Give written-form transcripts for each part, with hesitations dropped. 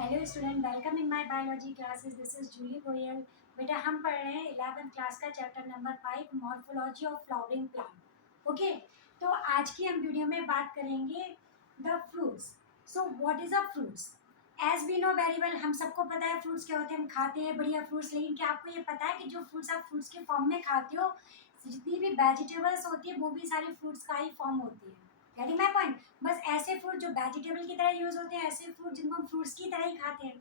Hello student, welcome in my biology classes. This is Julie Goyal. बेटा हम पढ़ रहे हैं 11th क्लास का chapter number 5 morphology of flowering plant. Okay, तो आज की हम वीडियो में बात करेंगे the fruits. So what is a fruits? As we know very well, हम सबको पता है फ्रूट्स क्या होते हैं, हम खाते हैं बढ़िया फ्रूट्स। लेकिन क्या आपको ये पता है कि जो फ्रूट्स आप फ्रूट्स के फॉर्म में खाते हो, जितनी भी वेजिटेबल्स होती है वो भी सारी फ्रूट्स का ही फॉर्म होती है। Getting my point? बस ऐसे फ्रूट जो वेजिटेबल की तरह यूज होते हैं, ऐसे फ्रूट जिनको हम फ्रूट्स की तरह ही खाते हैं।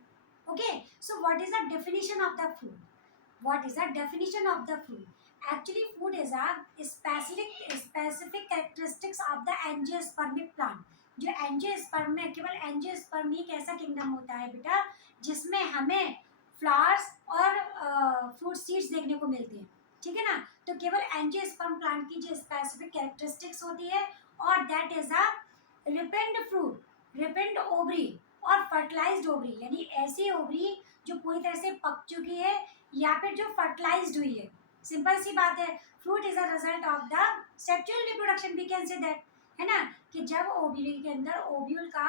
Okay, so what is the definition of the fruit? What is the definition of the fruit? Actually, food is a specific characteristics of the angiospermic plant. जो एंजियोस्पर्म में, केवल एंजियोस्पर्म ही एक ऐसा किंगडम होता है बेटा जिसमें हमें फ्लावर्स और फ्रूट सीड्स देखने को मिलते हैं। ठीक है ना? तो केवल एंजियोस्पर्म प्लांट की जो स्पेसिफिक कैरेक्टरिस्टिक्स होती है, और that is a रिपेंड fruit, रिपेंड ovary और फर्टिलाइज्ड ओवरी, यानी ऐसी ओवरी जो पूरी तरह से पक चुकी है या फिर जो फर्टिलाइज्ड हुई है। सिंपल सी बात है, fruit is a result of the sexual reproduction, we can say that, है ना, कि जब ओव्यूल के अंदर ओव्यूल का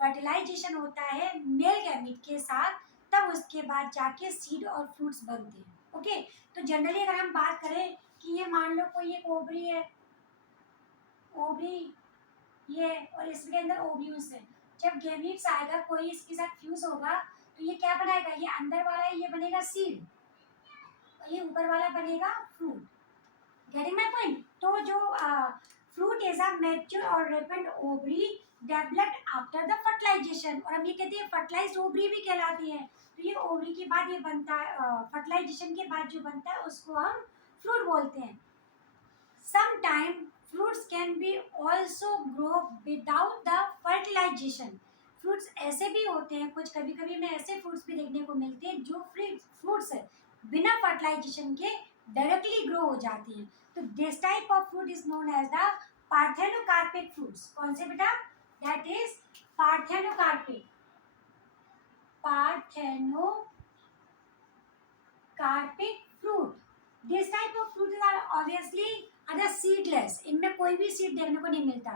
फर्टिलाइजेशन होता है मेल गैमीट के साथ, तब उसके बाद जाके सीड और फ्रूट्स बनते हैं। ओके, तो जनरली अगर हम बात करें कि ये मान लो कोई एक ओवरी है, ओवरी ये, और इसके अंदर ओव्यूल्स है। जब गैमीट्स आएगा, कोई इसके साथ फ्यूज होगा, तो ये क्या बनाएगा? ये अंदर वाला है, ये बनेगा सीड, और ये ऊपर वाला बनेगा फ्रूट। Getting my point? तो जो फ्रूट इज अ मैच्योर और ripened ovary developed after the fertilization, और हम ये कहते हैं फर्टिलाइज्ड ओवरी भी कहलाती है। तो ये ओवरी के बाद ये बनता है, फर्टिलाइजेशन के बाद जो बनता है उसको हम फ्रूट बोलते हैं। Sometime fruits can be also grow without the fertilization. Fruits ऐसे भी होते हैं, कुछ कभी कभी में ऐसे फ्रूट्स भी देखने को मिलते हैं जो फ्रूट्स बिना फर्टिलाइजेशन के डायरेक्टली ग्रो हो जाती हैं। तो this type of fruit is known as the parthenocarpic fruits. कौन से बेटा? That is parthenocarpic, parthenocarpic fruit. This type of fruit are obviously other seedless, इनमें कोई भी सीड देखने को नहीं मिलता।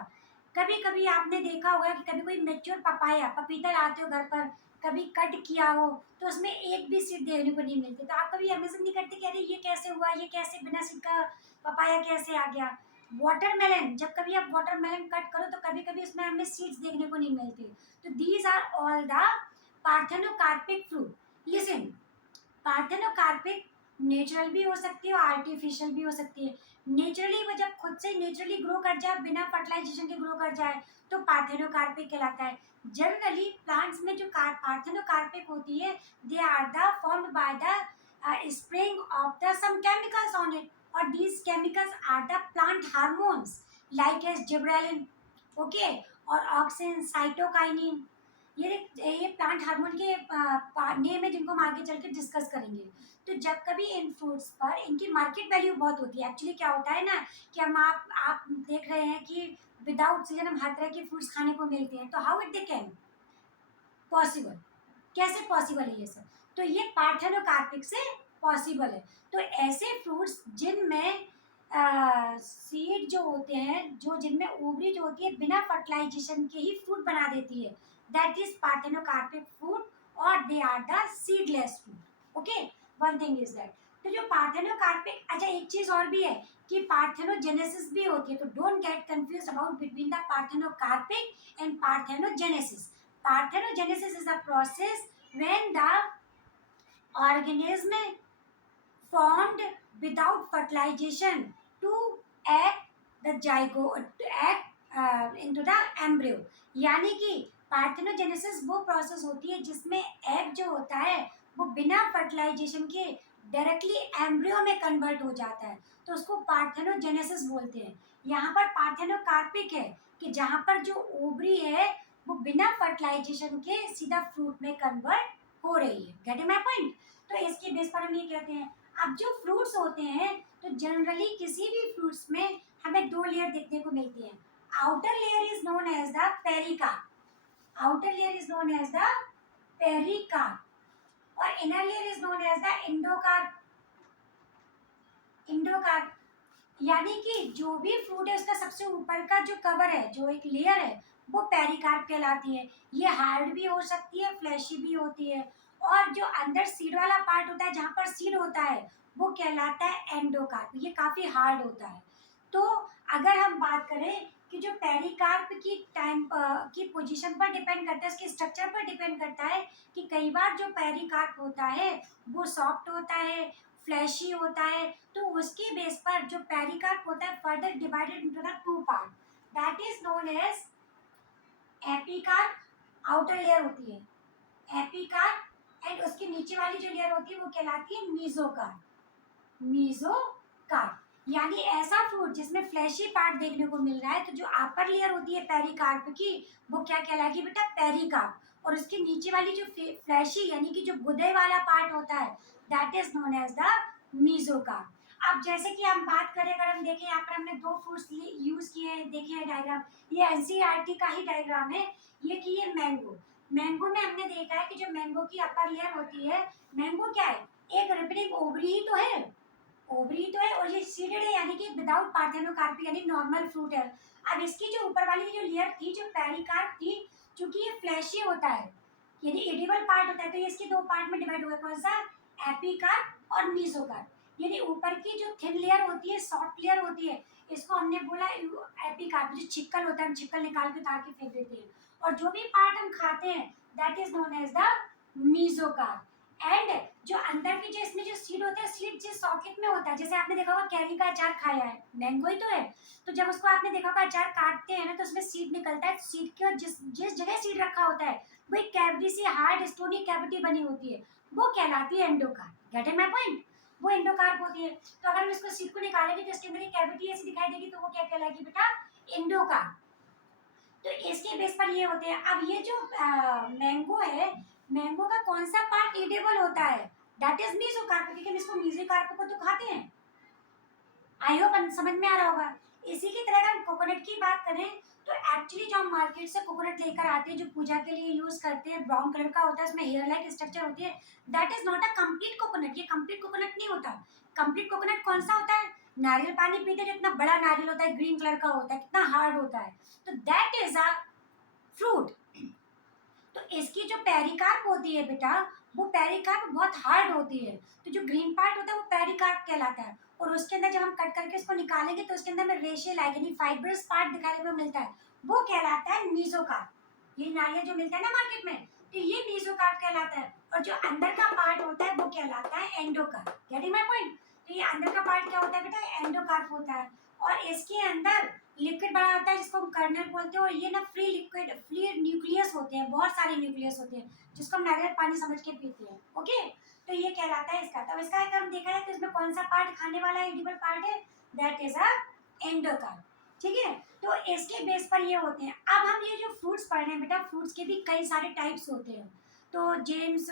कभी कभी आपने देखा होगा कि कभी कोई मेच्योर पपाया, पपीता लाते हो घर पर, कभी कट किया हो तो उसमें एक भी सीड देखने को नहीं मिलती। तो आप कभी इमेजिन नहीं करते कि अरे ये कैसे हुआ, ये कैसे बिना सीड का पपाया कैसे आ गया? वाटरमेलन, जब कभी आप वाटरमेलन कट करो तो कभी कभी उसमें हमें सीड्स देखने को नहीं मिलते। तो these are all the parthenocarpic fruit. Listen, parthenocarpic natural भी हो सकती है और आर्टिफिशियल भी हो सकती है। नेचुरली वो जब खुद से नेचुरली ग्रो कर जाए, बिना फर्टिलाइजेशन के ग्रो कर जाए, तो पार्थेनोकार्पिक कहलाता है। जनरली प्लांट्स में जो पार्थेनोकार्पिक होती है, they are the formed by the spring of the some chemicals on it, और these chemicals are the plant hormones like as gibberellin, okay, और ऑक्सिन, साइटोकाइनिन। ये प्लांट हार्मोन के नेम है जिनको हम आगे चल के डिस्कस करेंगे। तो जब कभी इन फ्रूट्स पर इनकी मार्केट वैल्यू बहुत होती है। एक्चुअली क्या होता है ना कि हम आप देख रहे हैं कि विदाउट सीजन हम हर तरह के फ्रूट्स खाने को मिलते हैं। तो how it they can possible, कैसे पॉसिबल है ये सब? तो ये पार्थेनोकार्पिक से पॉसिबल है। तो ऐसे फ्रूट्स जिनमें सीड जो होते हैं, जो जिनमें ओवरी जो होती है बिना फर्टिलाइजेशन के ही फ्रूट बना देती है, दैट इज पार्थेनोकार्पिक फ्रूट, और they are the seedless fruit. Okay, one thing is that. तो जो पार्थेनोकार्पिक, अच्छा एक चीज और भी है कि पार्थेनोजेनेसिस भी होती है। तो don't get confuse about between the parthenocarpic and parthenogenesis. Parthenogenesis is a process when the organism formed without fertilization to act the zygote, to act into the embryo। यानी कि पार्थेनोजेनेसिस वो प्रोसेस होती है जिसमें एग जो होता है वो बिना फर्टिलाइजेशन के डायरेक्टली एम्ब्रियो में कन्वर्ट हो जाता है, तो उसको पार्थेनोजेनेसिस बोलते हैं। यहाँ पर पार्थेनोकार्पिक है कि जहाँ पर जो ओवरी है वो बिना फर्टिलाइजेशन के सीधा फ्रूट में कन्वर्ट हो रही है। Getting my point? तो इसके बेस पर हम ये कहते हैं। अब जो फ्रूट्स होते हैं, तो जनरली किसी भी फ्रूट्स में हमें दो लेयर देखने को मिलती है। Outer layer is known as the pericarp, outer layer is known as the pericarp, और inner layer is known as the endocarp, endocarp. यानी कि जो भी फ्रूट है उसका सबसे ऊपर का जो कवर है, जो एक लेयर है, वो पेरिकार्प कहलाती है। ये हार्ड भी हो सकती है, फ्लैशी भी होती है। और जो अंदर सीड वाला पार्ट होता है, जहाँ पर सीड होता है, वो कहलाता है एंडोकार्प। ये काफ़ी हार्ड होता है। तो अगर हम बात करें कि जो पेरिकार्प की टाइम की पोजीशन पर डिपेंड करता है, इसके स्ट्रक्चर पर डिपेंड करता है कि कई बार जो पेरिकार्प होता है वो सॉफ्ट होता है, फ्लैशी होता है। तो उसके बेस पर जो पेरिकार्प होता है further divided into the two part, that is known as epicarp. Outer layer होती है एपिकार्प, एंड उसके नीचे वाली जो लेयर होती है वो कहलाती है मीजोकार्प। मीजोकार्प यानी ऐसा फ्रूट जिसमें फ्लैशी पार्ट देखने को मिल रहा है। तो जो अपर लेयर होती है पेरिकार्प की, वो क्या कहलाएगी बेटा, पेरिकार्प। और उसके नीचे वाली जो फ्लैशी यानी कि जो गुदे वाला पार्ट होता है, that is known as the mesocarp. अब जैसे कि हम बात करें, अगर हम देखें यहाँ पर हमने दो फ्रूट्स यूज किए हैं, देखे हैं डायग्राम, ये एनसीईआरटी का ही डायग्राम है। ये कि ये मैंगो, मैंगो में हमने देखा है कि जो मैंगो की अपर लेयर होती है, मैंगो क्या है, एक रिपीटिंग ओवरी ही तो है, ओवरी तो है। और ये सीडेड है यानी कि विदाउट पार्थेनोकार्पी यानी नॉर्मल फ्रूट है। अब इसकी जो ऊपर वाली जो लेयर थी, जो पेरिकार्प थी, चूंकि ये फ्लैशी होता है यानी एडिबल पार्ट होता है, तो ये इसके दो पार्ट में डिवाइड हुआ, कौन सा, एपिकार्प और मीजोकार्प। यानी ऊपर की जो थिन लेयर होती है, सॉफ्ट लेयर होती है, इसको हमने बोला एपिकार्प। जो छिक्कल होता है, हम छिक्कल निकाल के उतार के फेंक देते हैं। और जो भी पार्ट हम खाते हैं, that is known as the mesocarp. And जो अंदर की जो इसमें जो सीड होता है, सीड जिस सॉकेट में होता है, जैसे आपने देखा होगा कैरी का अचार खाया है, मैंगो ही तो है। तो जब उसको आपने देखा होगा अचार काटते हैं ना, तो उसमें सीड निकलता है। सीड के जिस जिस जगह सीड रखा होता है, वो एक कैविटी सी हार्ड स्टोनी कैविटी बनी होती है, वो कहलाती है endocarp. Get it my point, वो एंडोकार्प होती है। तो अगर हम इसको सीड को निकालेंगे तो इसके अंदर एक कैविटी ऐसी दिखाई देगी, तो वो क्या कहलाएगी बेटा, एंडोकार्प। तो इसके बेस पर ये होते हैं। अब ये जो मैंगो है, मैंगो का कौन सा पार्ट एडिबल होता है, दैट इज मीजोकार्प, क्योंकि हम इसको मीजोकार्प को तो खाते हैं। आई होप समझ में आ रहा होगा। इसी की तरह अगर हम कोकोनट की बात करें, तो एक्चुअली जो हम मार्केट से कोकोनट लेकर आते हैं, जो पूजा के लिए यूज करते हैं, ब्राउन कलर का होता है, उसमें हेयर लाइक स्ट्रक्चर होती है, that is not a complete coconut. ये कंप्लीट कोकोनट नहीं होता। कंप्लीट कोकोनट कौन सा होता है, नारियल पानी पीते हैं, जितना बड़ा नारियल होता है, ग्रीन कलर का होता है, कितना हार्ड होता है, तो दैट इज अ फ्रूट। तो इसकी जो पेरिकार्प होती है बेटा, वो पेरिकार्प बहुत हार्ड होती है। तो जो ग्रीन पार्ट होता है वो पेरिकार्प कहलाता है। और उसके अंदर जब हम कट करके इसको निकालेंगे, तो उसके अंदर में रेशियल यानी फाइब्रस पार्ट दिखाने को मिलता है, वो कहलाता है मीजोकार्प। ये नारियल जो मिलता है ना मार्केट में, तो ये मीजोकार्प कहलाता है। और जो अंदर का पार्ट होता है वो कहलाता है एंडोकार्प। Getting my point. तो ये अंदर का पार्ट क्या होता है बेटा, एंडोकार्प होता है। और इसके अंदर लिक्विड बना होता है, जिसको हम कर्नल बोलते हैं। और ये ना फ्री लिक्विड, फ्री न्यूक्लियस होते हैं, बहुत सारे न्यूक्लियस होते हैं, जिसको हम नारियल पानी समझ के पीते हैं। ओके, तो ये कहलाता है इसका। तब इसका अगर हम देखा है तो इसमें कौन सा पार्ट खाने वाला एडिबल पार्ट है, दैट इज अ एंडोकार्प। ठीक है, तो इसके बेस पर ये होते हैं। अब हम ये जो फ्रूट्स पढ़ रहे हैं बेटा, फ्रूट्स के भी कई सारे टाइप्स होते हैं। तो जेम्स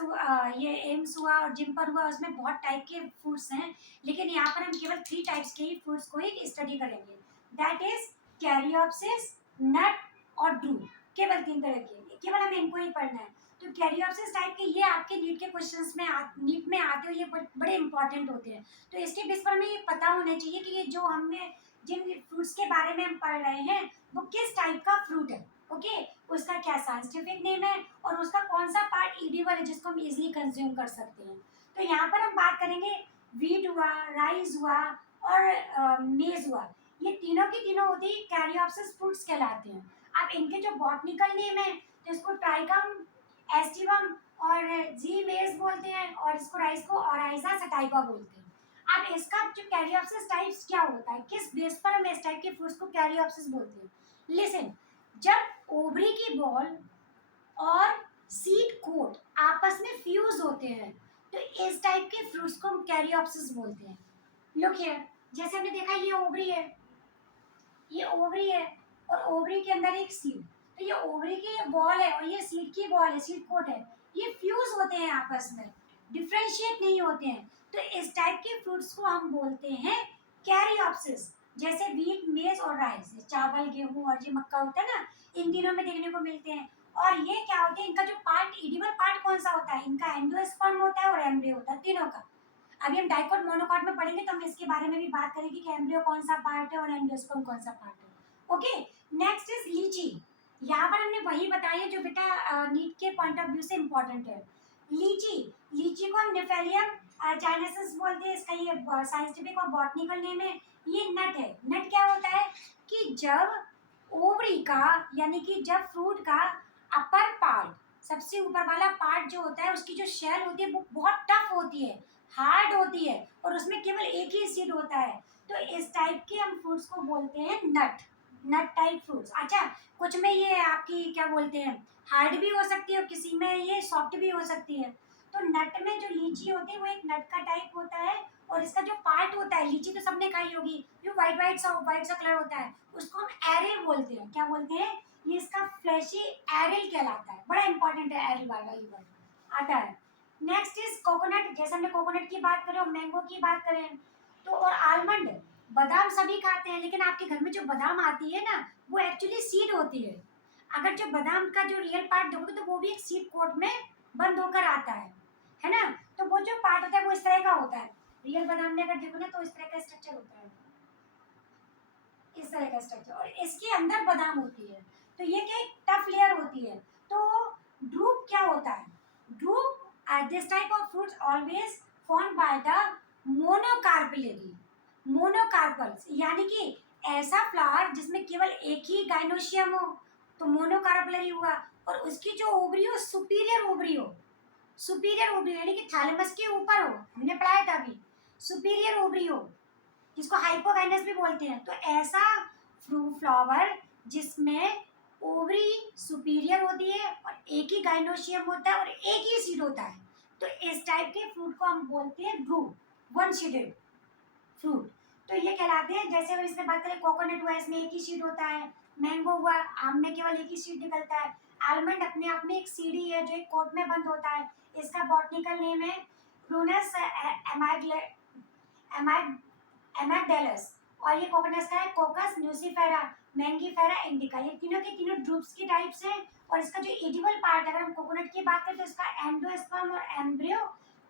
ये एम्स हुआ और जिम्पर हुआ, उसमें बहुत टाइप के फ्रूट्स हैं, लेकिन यहाँ पर हम केवल 3 टाइप्स के ही फ्रूट्स को ही स्टडी करेंगे, दैट इज कैरियोप्सिस, नट और ड्रू। केवल 3 तरह के, केवल हमें इनको ही पढ़ना है। तो कैरियोप्सिस टाइप के ये आपके नीट के क्वेश्चंस में नीट में आते हो, ये बड़े इंपॉर्टेंट होते हैं। तो इसके बेस पर हमें ये पता होना चाहिए कि ये जो हमने जिन फ्रूट्स के बारे में हम पढ़ रहे हैं, वो किस टाइप का फ्रूट है। ओके, उसका क्या साइंटिफिक नेम है, और उसका कौन सा पार्ट एडिबल है, जिसको हम इजीली कंज्यूम कर सकते हैं। तो यहाँ पर हम बात करेंगे, व्हीट हुआ, राइस हुआ और मेज हुआ, ये तीनों की तीनों होती है कैरियोप्सिस फ्रूट्स कहलाते हैं। अब इनके जो बॉटनिकल नेम है, तो इसको ट्राइकम, एस्टिवम और जी मेज बोलते हैं, और इसको राइस को ओराइजा सटाइवा बोलते हैं। अब इसका जो कैरियोप्सिस टाइप्स क्या होता है, किस बेस पर हम इस टाइप के फ्रूट्स को कैरियोप्सिस बोलते हैं। लिसन, जब ओवरी की बॉल और सीड कोट आपस में फ्यूज होते हैं, तो इस टाइप के फ्रूट्स को हम कैरियोप्सिस बोलते हैं। लुक हियर, जैसे हमने देखा ये ओवरी है, ये ओवरी है, और ओवरी के अंदर एक सीड। तो ये ओवरी की बॉल है और ये सीड की बॉल है, सीड कोट है, ये फ्यूज होते हैं आपस में, डिफ्रेंशिएट नहीं होते हैं। तो इस टाइप के फ्रूट्स को हम बोलते हैं कैरियोप्सिस। जैसे व्हीट, मेज और राइस, चावल, गेहूं और ये मक्का होता है ना, इन दिनों में देखने को मिलते हैं। और ये क्या होते हैं, इनका जो पार्ट, एडिबल पार्ट कौन सा होता है, इनका एंडोस्पर्म होता है और एम्ब्रियो होता है, तीनों का। अभी हम डाइकोट मोनोकॉट में पढ़ेंगे, तो हम इसके बारे में भी बात करेंगे कि एम्ब्रियो कौन सा पार्ट है और एंडोस्पर्म कौन सा पार्ट है। ओके, नेक्स्ट इज लीची। यहाँ पर हमने वही बताया जो बेटा नीट के पॉइंट ऑफ व्यू से इम्पोर्टेंट है। लीची, लीची को हम निफेलियम चाइनेसिस बोलते हैं, इसका ये साइंटिफिक और बॉटनिकल नेम है। ये नट है। नट क्या होता है कि जब ओवरी का यानी कि जब फ्रूट का अपर पार्ट, सबसे ऊपर वाला पार्ट जो होता है, उसकी जो शेल होती है वो बहुत टफ होती है, हार्ड होती है, और उसमें केवल एक ही सीड होता है। तो इस टाइप के हम फ्रूट्स को बोलते हैं नट, नट टाइप फ्रूट्स। अच्छा, कुछ में ये आपकी क्या बोलते हैं हार्ड भी हो सकती है और किसी में ये सॉफ्ट भी हो सकती है। तो नट में जो लीची होती है वो एक नट का टाइप होता है, और इसका जो पार्ट होता है, लीची तो सबने खाई होगी, जो व्हाइट व्हाइट सा कलर होता है, उसको हम एरिल बोलते हैं। क्या बोलते हैं? ये इसका फ्लैशी एरिल कहलाता है। बड़ा इंपॉर्टेंट है एरिल वाला, ये वर्ड आता है। Next is coconut. जैसे हमने कोकोनट की बात करें और मैंगो की बात करें तो, और आलमंड, बादाम सभी खाते हैं, लेकिन आपके घर में जो बादाम आती है ना वो एक्चुअली सीड होती है। अगर जो बादाम का जो रियल पार्ट देखोगे तो वो भी एक सीड कोट में बंद होकर आता है ना। तो वो जो पार्ट होता है वो इस तरह का होता है। रियल बादाम में अगर देखो ना तो इस तरह का स्ट्रक्चर होता है, इस तरह का स्ट्रक्चर, और इसके अंदर बादाम होती है। तो ये क्या एक टफ लेयर होती है। तो ड्रूप क्या होता है? Drupe this type of fruits always form by the monocarpellary, monocarpels, यानी कि ऐसा फ्लावर जिसमें केवल एक ही गाइनोशियम हो तो मोनोकार्पेलरी हुआ, और उसकी जो ओवरी हो सुपीरियर ओवरी हो, सुपीरियर ओवरी यानी कि थैलेमस के ऊपर हो, हमने पढ़ाया था अभी, सुपीरियर ओवरी हो, जिसको हाइपोगाइनस भी बोलते हैं। तो ऐसा फ्लावर जिसमें ओवरी सुपीरियर होती है और एक ही गाइनोशियम होता है और एक ही सीड होता है, तो इस टाइप के फ्रूट को हम बोलते हैं ड्रूप, वन सीडेड फ्रूट। तो ये कहलाते हैं। जैसे हम इसमें बात करें कोकोनट हुआ, इसमें एक ही सीड होता है। मैंगो हुआ, आम में केवल एक ही सीड निकलता है। आलमंड अपने आप में एक सीड ही है जो एक कोट में बंद होता है। इसका बॉटनिकल नेम है प्रूनस एमाइडेलस। और ये कोकोनट का है कोकस न्यूसीफेरा मैंगीफेरा इंडिका। ये तीनों के तीनों ड्रूप्स की टाइप्स हैं। और इसका जो एडिबल पार्ट, अगर हम कोकोनट की बात करें तो इसका एंडोस्पर्म और एम्ब्रियो,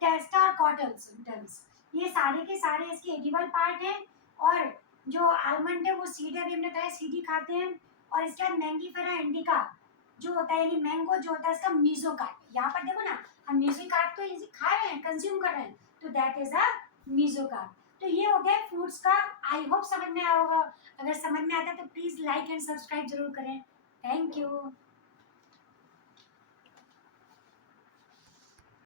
टेस्टा और कॉटल्स, ये सारे के सारे इसके एडिबल पार्ट हैं। और जो आलमंड है वो सीड है, अभी हमने कहा सीड ही खाते हैं। और इसके बाद मैंगीफेरा इंडिका जो होता है, यानी मैंगो जो होता है इसका मीजोकार्प। यहाँ पर देखो ना, हम मीजोकार्प तो इसे खा रहे हैं, कंज्यूम कर रहे हैं, तो दैट इज अ मीजोकार्प। तो ये हो गया फ्रूट्स का। आई होप समझ में आया होगा। अगर समझ में आता है तो प्लीज लाइक एंड सब्सक्राइब जरूर करें। Thank you.